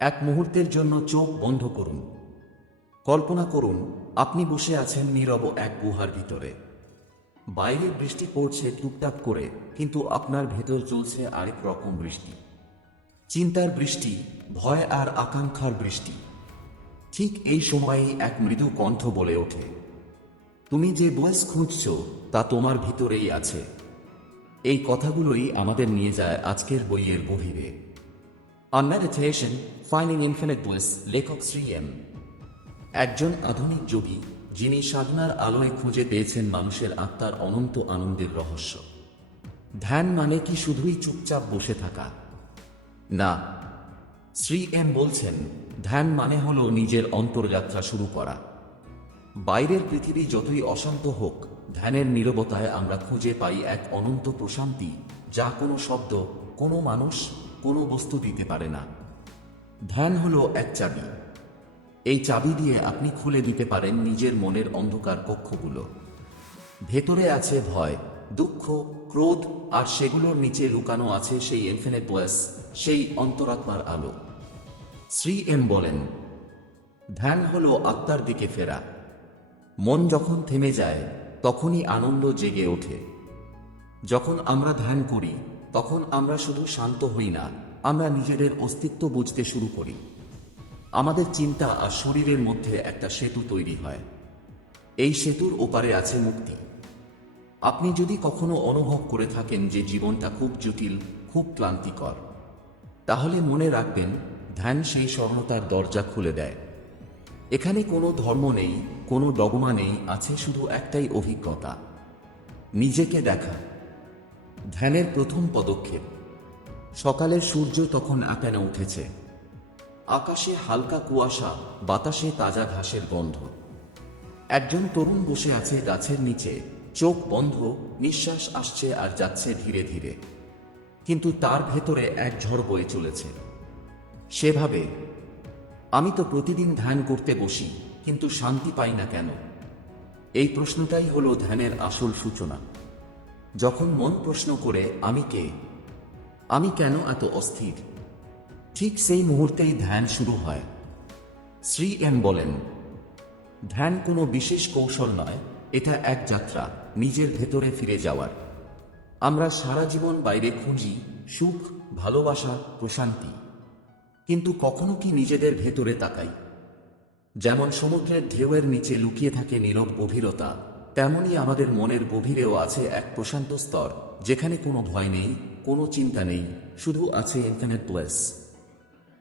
এক মুহূর্তের জন্য চোখ বন্ধ করুন। কল্পনা করুন আপনি বসে আছেন নীরব এক গুহার ভিতরে। বাইরে বৃষ্টি পড়ছে টুপটাপ করে, কিন্তু আপনার ভেতর চলছে আরেক রকম বৃষ্টি। চিন্তার বৃষ্টি, ভয় আর আকাঙ্ক্ষার বৃষ্টি। ঠিক এই সময়েই এক মৃদু কণ্ঠ বলে ওঠে, তুমি যে বয়স খুঁজছ তা তোমার ভিতরেই আছে। এই কথাগুলোই আমাদের নিয়ে যায় আজকের বইয়ের গভীরে। On Meditation, Finding Infinite Bliss, লেখক শ্রী এম। একজন আধুনিক যোগী যিনি সাধনার আলোয় খুঁজে পেয়েছেন মানুষের আত্মার অনন্ত আনন্দের রহস্য। ধ্যান মানে কি শুধুই চুপচাপ বসে থাকা? না, শ্রী এম বলছেন, ধ্যান মানে হলো নিজের অন্তর্যাত্রা শুরু করা। বাইরের পৃথিবী যতই অশান্ত হোক, ধ্যানের নীরবতায় আমরা খুঁজে পাই এক অনন্ত প্রশান্তি, যা কোনো শব্দ, কোনো মানুষ, কোনো বস্তু দিতে পারে না। ধ্যান হলো এক চাবি। এই চাবি দিয়ে আপনি খুলে দিতে পারেন নিজের মনের অন্ধকার কক্ষগুলো। ভেতরে আছে ভয়, দুঃখ, ক্রোধ, আর সেগুলোর নিচে লুকানো আছে সেই ইনফিনিট ব্লেস, সেই অন্তরাত্মার আলো। শ্রী এম বলেন, ধ্যান হলো আত্মার দিকে ফেরা। মন যখন থেমে যায় তখনই আনন্দ জেগে ওঠে। যখন আমরা ধ্যান করি তখন আমরা শুধু শান্ত হই না, আমরা নিজেদের অস্তিত্ব বুঝতে শুরু করি। আমাদের চিন্তা আর শরীরের মধ্যে একটা সেতু তৈরি হয়। এই সেতুর ওপারে আছে মুক্তি। আপনি যদি কখনো অনুভব করে থাকেন যে জীবনটা খুব জটিল, খুব ক্লান্তিকর, তাহলে মনে রাখবেন, ধ্যান সেই সরলতার দরজা খুলে দেয়। এখানে কোনো ধর্ম নেই, কোনো ডগমা নেই, আছে শুধু একটাই অভিজ্ঞতা, নিজেকে দেখা। ধ্যানের প্রথম পদক্ষেপ। সকালের সূর্য তখন আকানে উঠেছে। আকাশে হালকা কুয়াশা, বাতাসে তাজা ঘাসের গন্ধ। একজন তরুণ বসে আছে গাছের নিচে, চোখ বন্ধ, নিঃশ্বাস আসছে আর যাচ্ছে ধীরে ধীরে, কিন্তু তার ভেতরে এক ঝড় বয়ে চলেছে। সেভাবে, আমি তো প্রতিদিন ধ্যান করতে বসি, কিন্তু শান্তি পাই না কেন? এই প্রশ্নটাই হলো ধ্যানের আসল সূচনা। যখন মন প্রশ্ন করে, আমি কে? আমি কেন এত অস্থির? ঠিক সেই মুহূর্তেই ধ্যান শুরু হয়। শ্রী এম বলেন, ধ্যান কোনো বিশেষ কৌশল নয়, এটা এক যাত্রা নিজের ভেতরে ফিরে যাওয়ার। আমরা সারা জীবন বাইরে খুঁজি সুখ, ভালোবাসা, প্রশান্তি, কিন্তু কখনো কি নিজেদের ভেতরে তাকাই? যেমন সমুদ্রের ঢেউয়ের নিচে লুকিয়ে থাকে নীরব গভীরতা, তেমনি আমাদের মনের গভীরেও আছে এক প্রশান্ত স্তর, যেখানে কোনো ভয় নেই, কোনো চিন্তা নেই, শুধু আছে ইনফিনিট ব্লেস।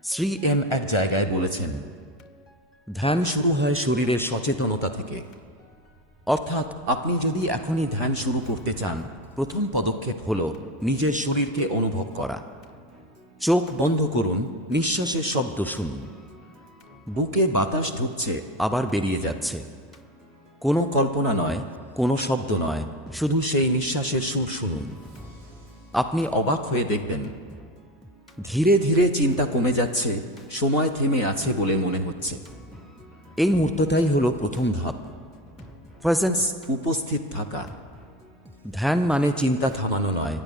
শ্রী এম এক জায়গায় বলেছেন, ধ্যান শুরু হয় শরীরের সচেতনতা থেকে। অর্থাৎ আপনি যদি এখনই ধ্যান শুরু করতে চান, প্রথম পদক্ষেপ হল নিজের শরীরকে অনুভব করা। চোখ বন্ধ করুন, নিঃশ্বাসের শব্দ শুনুন। বুকে বাতাস ঢুকছে, আবার বেরিয়ে যাচ্ছে। কোনো কল্পনা নয়, কোনো শব্দ নয়, শুধু সেই নিঃশ্বাসের সুর শুনুন। আপনি অবাক হয়ে দেখবেন, ধীরে ধীরে চিন্তা কমে যাচ্ছে, সময় থেমে আছে বলে মনে হচ্ছে। এই মুহূর্তটাই হলো প্রথম ধাপ, প্রেজেন্স, উপস্থিত থাকা। ধ্যান মানে চিন্তা থামানো নয়,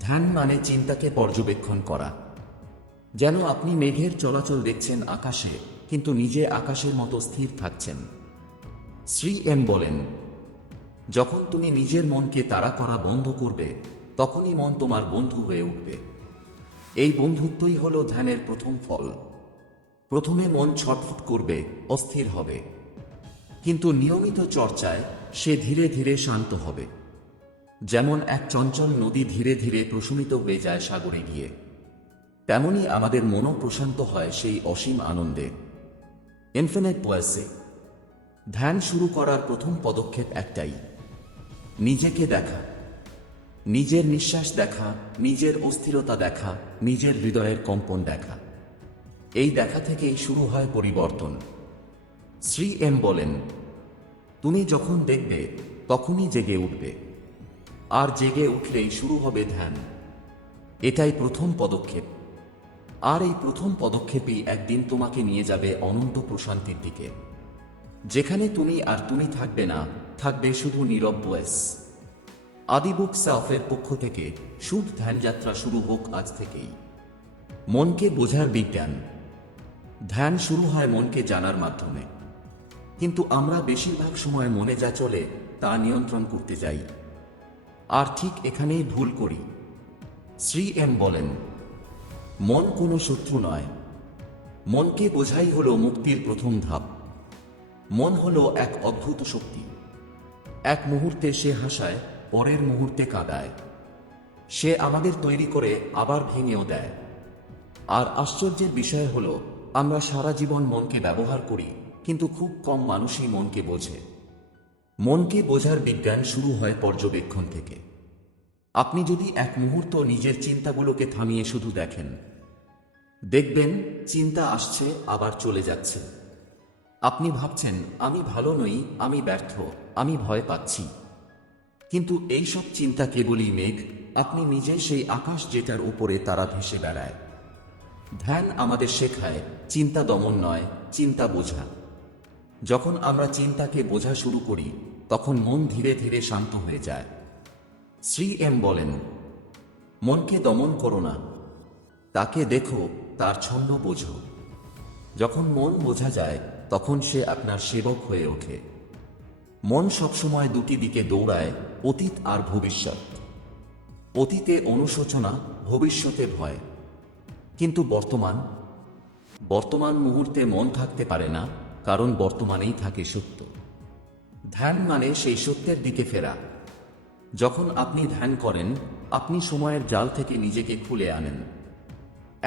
ধ্যান মানে চিন্তাকে পর্যবেক্ষণ করা। যেন আপনি মেঘের চলাচল দেখছেন আকাশে, কিন্তু নিজে আকাশের মতো স্থির থাকছেন। শ্রী এম বলেন, যখন তুমি নিজের মনকে তাড়া করা বন্ধ করবে, তখনই মন তোমার বন্ধু হয়ে উঠবে। এই বন্ধুত্বই হলো ধ্যানের প্রথম ফল। প্রথমে মন ছটফট করবে, অস্থির হবে, কিন্তু নিয়মিত চর্চায় সে ধীরে ধীরে শান্ত হবে। যেমন এক চঞ্চল নদী ধীরে ধীরে প্রশমিত হয়ে যায় সাগরে গিয়ে, তেমনি আমাদের মনও প্রশান্ত হয় সেই অসীম আনন্দে, ইনফিনিট ব্লেসে। ধ্যান শুরু করার প্রথম পদক্ষেপ একটাই, নিজেকে দেখা। নিজের নিঃশ্বাস দেখা, নিজের অস্থিরতা দেখা, নিজের হৃদয়ের কম্পন দেখা। এই দেখা থেকেই শুরু হয় পরিবর্তন। শ্রী এম বলেন, তুমি যখন দেখবে তখনই জেগে উঠবে, আর জেগে উঠলেই শুরু হবে ধ্যান। এটাই প্রথম পদক্ষেপ। আর এই প্রথম পদক্ষেপই একদিন তোমাকে নিয়ে যাবে অনন্ত প্রশান্তির দিকে, যেখানে তুমি আর তুমি থাকবে না, থাকবে শুধু নীরব ব্লেস। আদি বুক সেলফের পক্ষ থেকে শুভ ধ্যানযাত্রা শুরু হোক আজ থেকেই। মনকে বোঝার বিজ্ঞান। ধ্যান শুরু হয় মনকে জানার মাধ্যমে, কিন্তু আমরা বেশিরভাগ সময় মনে যা চলে তা নিয়ন্ত্রণ করতে যাই, আর ঠিক এখানেই ভুল করি। শ্রী এম বলেন, মন কোনো শত্রু নয়। মনকে বোঝাই হলো মুক্তির প্রথম ধাপ। মন হলো এক অদ্ভুত শক্তি। এক মুহূর্তে সে হাসায়, পরের মুহূর্তে কাঁদায়। সে আমাদের তৈরি করে আবার ভেঙেও দেয়। আর আশ্চর্যের বিষয় হলো, আমরা সারা জীবন মনকে ব্যবহার করি, কিন্তু খুব কম মানুষই মনকে বোঝে। মনকে বোঝার বিজ্ঞান শুরু হয় পর্যবেক্ষণ থেকে। আপনি যদি এক মুহূর্ত নিজের চিন্তাগুলোকে থামিয়ে শুধু দেখেন, দেখবেন চিন্তা আসছে আবার চলে যাচ্ছে। আপনি ভাবছেন, আমি ভালো নই, আমি ব্যর্থ, আমি ভয় পাচ্ছি। কিন্তু এই সব চিন্তা কেবলই মেঘ। আপনি নিজে সেই আকাশ যেটার উপরে তারা ভেসে বেড়ায়। ধ্যান আমাদের শেখায় চিন্তা দমন নয়, চিন্তা বোঝা। যখন আমরা চিন্তাকে বোঝা শুরু করি, তখন মন ধীরে ধীরে শান্ত হয়ে যায়। শ্রী এম বলেন, মনকে দমন করো না, তাকে দেখো, তার ছন্দ বোঝো। যখন মন বোঝা যায়, তখন সে আপনার সেবক হয়ে ওঠে। মন সবসময় দুটি দিকে দৌড়ায়, অতীত আর ভবিষ্যৎ। অতীতে অনুশোচনা, ভবিষ্যতে ভয়। কিন্তু বর্তমান মুহূর্তে মন থাকতে পারে না, কারণ বর্তমানেই থাকে সত্য। ধ্যান মানে সেই সত্যের দিকে ফেরা। যখন আপনি ধ্যান করেন, আপনি সময়ের জাল থেকে নিজেকে খুলে আনেন।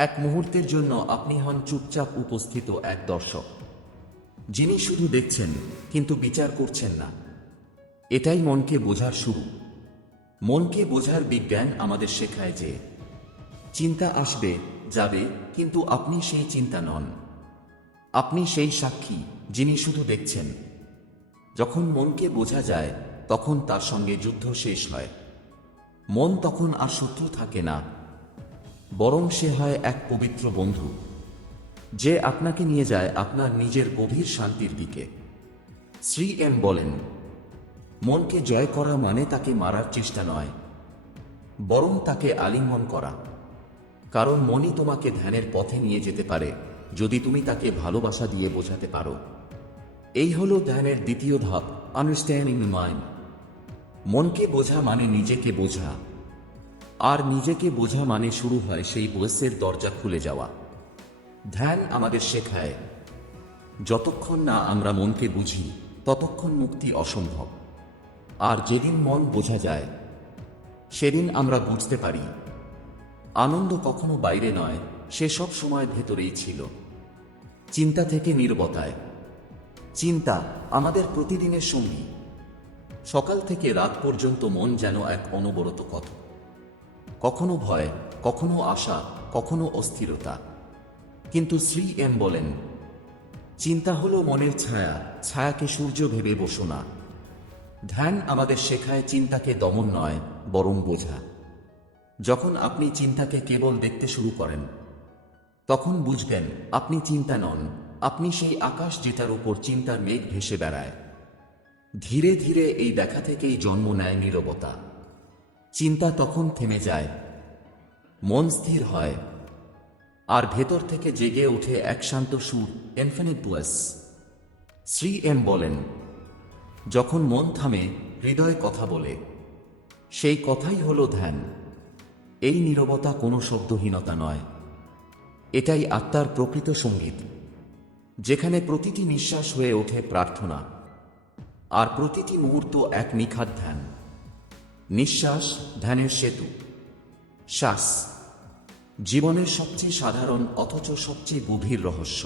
এক মুহূর্তের জন্য আপনি হন চুপচাপ উপস্থিত এক দর্শক, যিনি শুধু দেখছেন কিন্তু বিচার করছেন না। এটাই মনকে বোঝার শুরু। মনকে বোঝার বিজ্ঞান আমাদের শেখায় যে চিন্তা আসবে, যাবে, কিন্তু আপনি সেই চিন্তা নন। আপনি সেই সাক্ষী, যিনি শুধু দেখছেন। যখন মনকে বোঝা যায়, তখন তার সঙ্গে যুদ্ধ শেষ হয়। মন তখন আর শত্রু থাকে না, বরং সে হয় এক পবিত্র বন্ধু, যে আপনাকে নিয়ে যায় আপনার নিজের গভীর শান্তির দিকে। শ্রী এম বলেন, মনকে জয় করা মানে তাকে মারার চেষ্টা নয়, বরং তাকে আলিঙ্গন করা। কারণ মনই তোমাকে ধ্যানের পথে নিয়ে যেতে পারে, যদি তুমি তাকে ভালোবাসা দিয়ে বোঝাতে পারো। এই হলো ধ্যানের দ্বিতীয় ধাপ, আন্ডারস্ট্যান্ডিং দ্য মাইন্ড। মনকে বোঝা মানে নিজেকে বোঝা, আর নিজেকে বোঝা মানে শুরু হয় সেই ভয়েসের দরজা খুলে যাওয়া। ধ্যান আমাদের শেখায়, যতক্ষণ না আমরা মনকে বুঝি, ততক্ষণ মুক্তি অসম্ভব। আর যেদিন মন বোঝা যায়, সেদিন আমরা বুঝতে পারি আনন্দ কখনো বাইরে নয়, সে সব সময় ভেতরেই ছিল। চিন্তা থেকে নীরবতায়। চিন্তা আমাদের প্রতিদিনের সঙ্গী। সকাল থেকে রাত পর্যন্ত মন যেন এক অনবরত কথা। কখনো ভয়, কখনো আশা, কখনো অস্থিরতা। কিন্তু শ্রী এম বলেন, চিন্তা হলো মনের ছায়া, ছায়াকে সূর্য ভেবে বসো না। ধ্যান আমাদের শেখায় চিন্তাকে দমন নয়, বরং বোঝা। যখন আপনি চিন্তাকে কেবল দেখতে শুরু করেন, তখন বুঝবেন আপনি চিন্তা নন, আপনি সেই আকাশ যেটার উপর চিন্তার মেঘ ভেসে বেড়ায়। ধীরে ধীরে এই দেখা থেকেই জন্ম নেয় নীরবতা। চিন্তা তখন থেমে যায়, মন স্থির হয়, আর ভেতর থেকে জেগে ওঠে এক শান্ত সুর, ইনফিনিট ভয়েস। শ্রী এম বলেন, যখন মন থামে, হৃদয় কথা বলে। সেই কথাই হলো ধ্যান। এই নীরবতা কোনো শব্দহীনতা নয়, এটাই আত্মার প্রকৃত সঙ্গীত, যেখানে প্রতিটি নিঃশ্বাস হয়ে ওঠে প্রার্থনা, আর প্রতিটি মুহূর্ত এক নিখাদ ধ্যান। নিঃশ্বাস ধ্যানের সেতু। শ্বাস জীবনের সবচেয়ে সাধারণ অথচ সবচেয়ে গভীর রহস্য।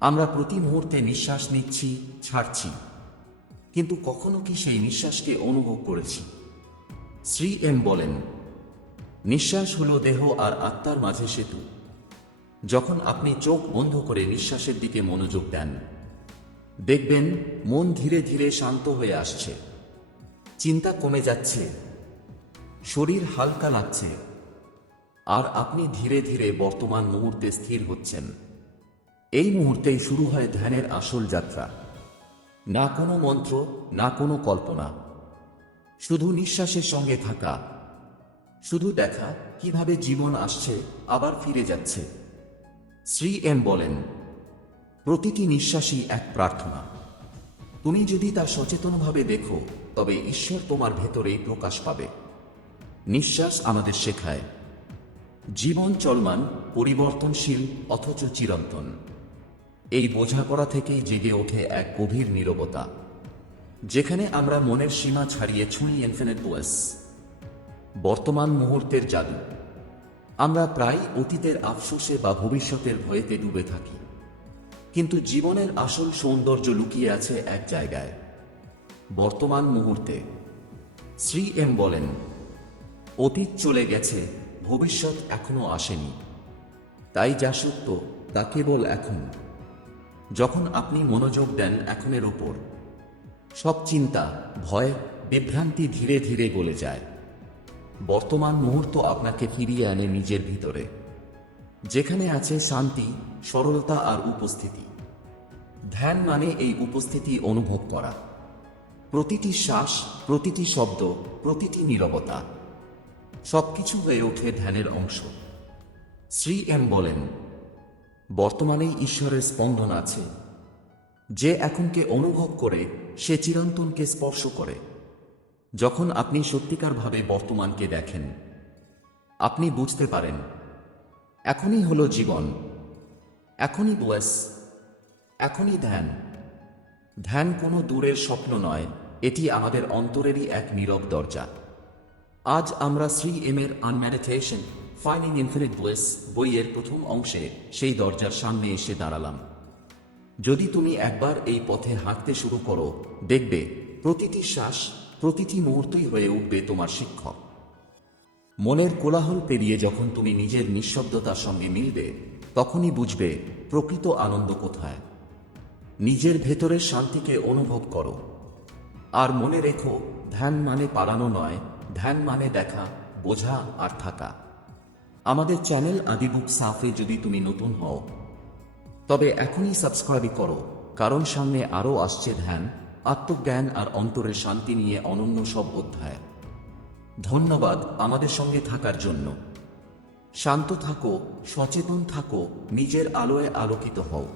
আমরা প্রতি মুহূর্তে নিঃশ্বাস নিচ্ছি, ছাড়ছি, কিন্তু কখনো কি সেই নিঃশ্বাসকে অনুভব করেছি? শ্রী এম বলেন, নিঃশ্বাস হলো দেহ আর আত্মার মাঝে সেতু। যখন আপনি চোখ বন্ধ করে নিঃশ্বাসের দিকে মনোযোগ দেন, দেখবেন মন ধীরে ধীরে শান্ত হয়ে আসছে। চিন্তা কমে যাচ্ছে, শরীর হালকা লাগছে, আর আপনি ধীরে ধীরে বর্তমান মুহূর্তে স্থির হচ্ছেন। এই মুহূর্তেই শুরু হয় ধ্যানের আসল যাত্রা। না কোনো মন্ত্র, না কোনো কল্পনা, শুধু নিঃশ্বাসের সঙ্গে থাকা। শুধু দেখা কিভাবে জীবন আসছে আবার ফিরে যাচ্ছে। শ্রী এম বলেন, প্রতিটি নিঃশ্বাসই এক প্রার্থনা। তুমি যদি তা সচেতনভাবে দেখো, তবে ঈশ্বর তোমার ভেতরেই প্রকাশ পাবে। নিঃশ্বাস আমাদের শেখায় জীবন চলমান, পরিবর্তনশীল, অথচ চিরন্তন। এই বোঝাপড়া থেকেই জেগে ওঠে এক গভীর নীরবতা, যেখানে আমরা মনের সীমা ছাড়িয়ে ছুঁই ইনফিনিট ব্লেস, বর্তমান মুহূর্তের জাদু। আমরা প্রায় অতীতের আফসোসে বা ভবিষ্যতের ভয়েতে ডুবে থাকি, কিন্তু জীবনের আসল সৌন্দর্য লুকিয়ে আছে এক জায়গায়, বর্তমান মুহূর্তে। শ্রী এম বলেন, অতীত চলে গেছে, ভবিষ্যৎ এখনো আসেনি, তাই যা সত্য তা কেবল এখন। যখন আপনি মনোযোগ দেন এখনের ওপর, সব চিন্তা, ভয়, বিভ্রান্তি ধীরে ধীরে গলে যায়। বর্তমান মুহূর্ত আপনাকে ফিরিয়ে আনে নিজের ভিতরে, যেখানে আছে শান্তি, সরলতা আর উপস্থিতি। ধ্যান মানে এই উপস্থিতি অনুভব করা। প্রতিটি শ্বাস, প্রতিটি শব্দ, প্রতিটি নীরবতা, সবকিছু হয়ে ওঠে ধ্যানের অংশ। শ্রী এম বলেন, বর্তমানেই ঈশ্বরের স্পন্দন আছে। যে এখনকে অনুভব করে সে চিরন্তনকে স্পর্শ করে। যখন আপনি সত্যিকারভাবে বর্তমানকে দেখেন, আপনি বুঝতে পারেন এখনই হলো জীবন, এখনই ব্লেস, এখনই ধ্যান। ধ্যান কোনো দূরের স্বপ্ন নয়, এটি আমাদের অন্তরেরই এক নীরব দরজা। আজ আমরা শ্রী এমের আনমেডিটেশন ফাইন্ডিং ইনফিনিট ব্লেস বইয়ের প্রথম অংশে সেই দরজার সামনে এসে দাঁড়ালাম। যদি তুমি একবার এই পথে হাঁটতে শুরু করো, দেখবে প্রতিটি শ্বাস, প্রতিটি মুহূর্তই হয়ে উঠবে তোমার শিক্ষক। মনের কোলাহল পেরিয়ে যখন তুমি নিজের নিঃশব্দতার সঙ্গে মিলবে, তখনই বুঝবে প্রকৃত আনন্দ কোথায়। নিজের ভেতরের শান্তিকে অনুভব করো। আর মনে রেখো, ধ্যান মানে পালানো নয়, ধ্যান মানে দেখা, বোঝা আর থাকা। আমাদের চ্যানেল আদিবুক সাফে যদি তুমি নতুন হও, তবে এখনই সাবস্ক্রাইব করো, কারণ সামনে আরও আসছে ধ্যান, আত্মজ্ঞান আর অন্তরের শান্তি নিয়ে অনন্য সব অধ্যায়। ধন্যবাদ আমাদের সঙ্গে থাকার জন্য। শান্ত থাকো, সচেতন থাকো, নিজের আলোয় আলোকিত হও।